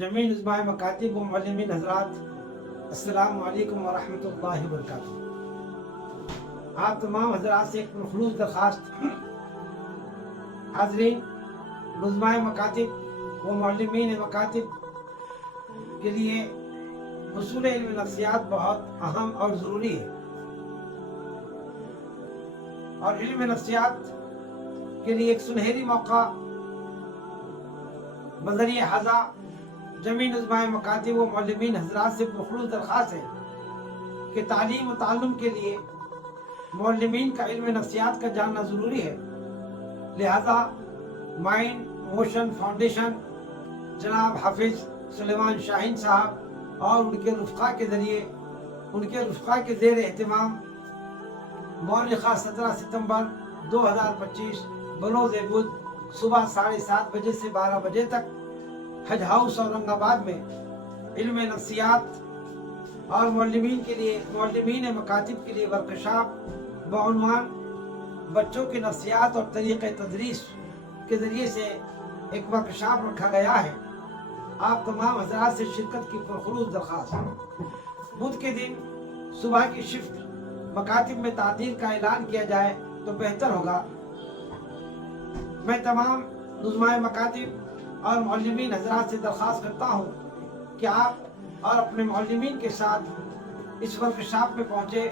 जमीन उज़्माए मकातिब व मुअल्लिमीन हज़रात, अस्सलामु अलैकुम व रहमतुल्लाहि व बरकातुहू। आप तमाम हज़रात से एक खुलूस दरख्वास्त, हाज़रीन, उज़्माए मकातिब व मुअल्लिमीन मकातिब के लिए हुसूल इल्म नफ्सियात बहुत अहम और ज़रूरी है, और इल्म नफ्सियात के लिए एक सुनहरी मौका बज़रिए हाज़ा जमीन उज़्माए मकातिब व मुअल्लिमीन हज़रात से पुरखुलूस दरख्वास्त है कि तालीम व ताल्लुम के लिए मुअल्लिमीन का इल्म नफ्सियात का जानना ज़रूरी है। लिहाजा माइंड मोशन फाउंडेशन जनाब हाफिज़ सुलेमान शाहीन साहब और उनके रुफ़क़ा के ज़ेर एहतिमाम मौलिक़ा 17 सितंबर 2025 बरोज़ बुध सुबह 7:30 बजे से 12 बजे तक हज हाउस औरंगाबाद में इल्म नफ्सियात और मुअल्लिमीन मकातिब के लिए वर्कशॉप बउनवान बच्चों के नफ्सियात और तरीक़े तदरीस के ज़रिए से एक वर्कशॉप रखा गया है। आप तमाम हज़रात से शिरकत की पुरखुलूस दरख्वास्त। बुध के दिन सुबह की शिफ्ट मकातिब में तातील का ऐलान किया जाए तो बेहतर होगा। मैं तमाम उज़्माए मकातिब और मुअल्लिमीन हज़रात से दरख्वास्त करता हूँ कि आप और अपने मुअल्लिमीन के साथ इस वर्कशॉप में पहुँचे,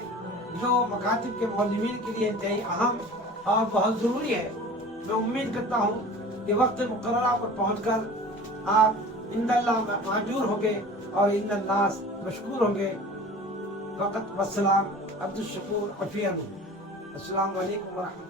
जो मकातिब के मुअल्लिमीन के लिए इंतहाई अहम और बहुत ज़रूरी है। मैं उम्मीद करता हूँ कि वक्त मुक़र्ररा पर पहुँचकर आप इंदल्लाह माजूर होंगे और इन्नन्नास मशकूर होंगे। वक़्त वस्सलाम। अब्दुल शकूर अफ़ियन। अस्सलामु अलैकुम व रहमतुल्लाह।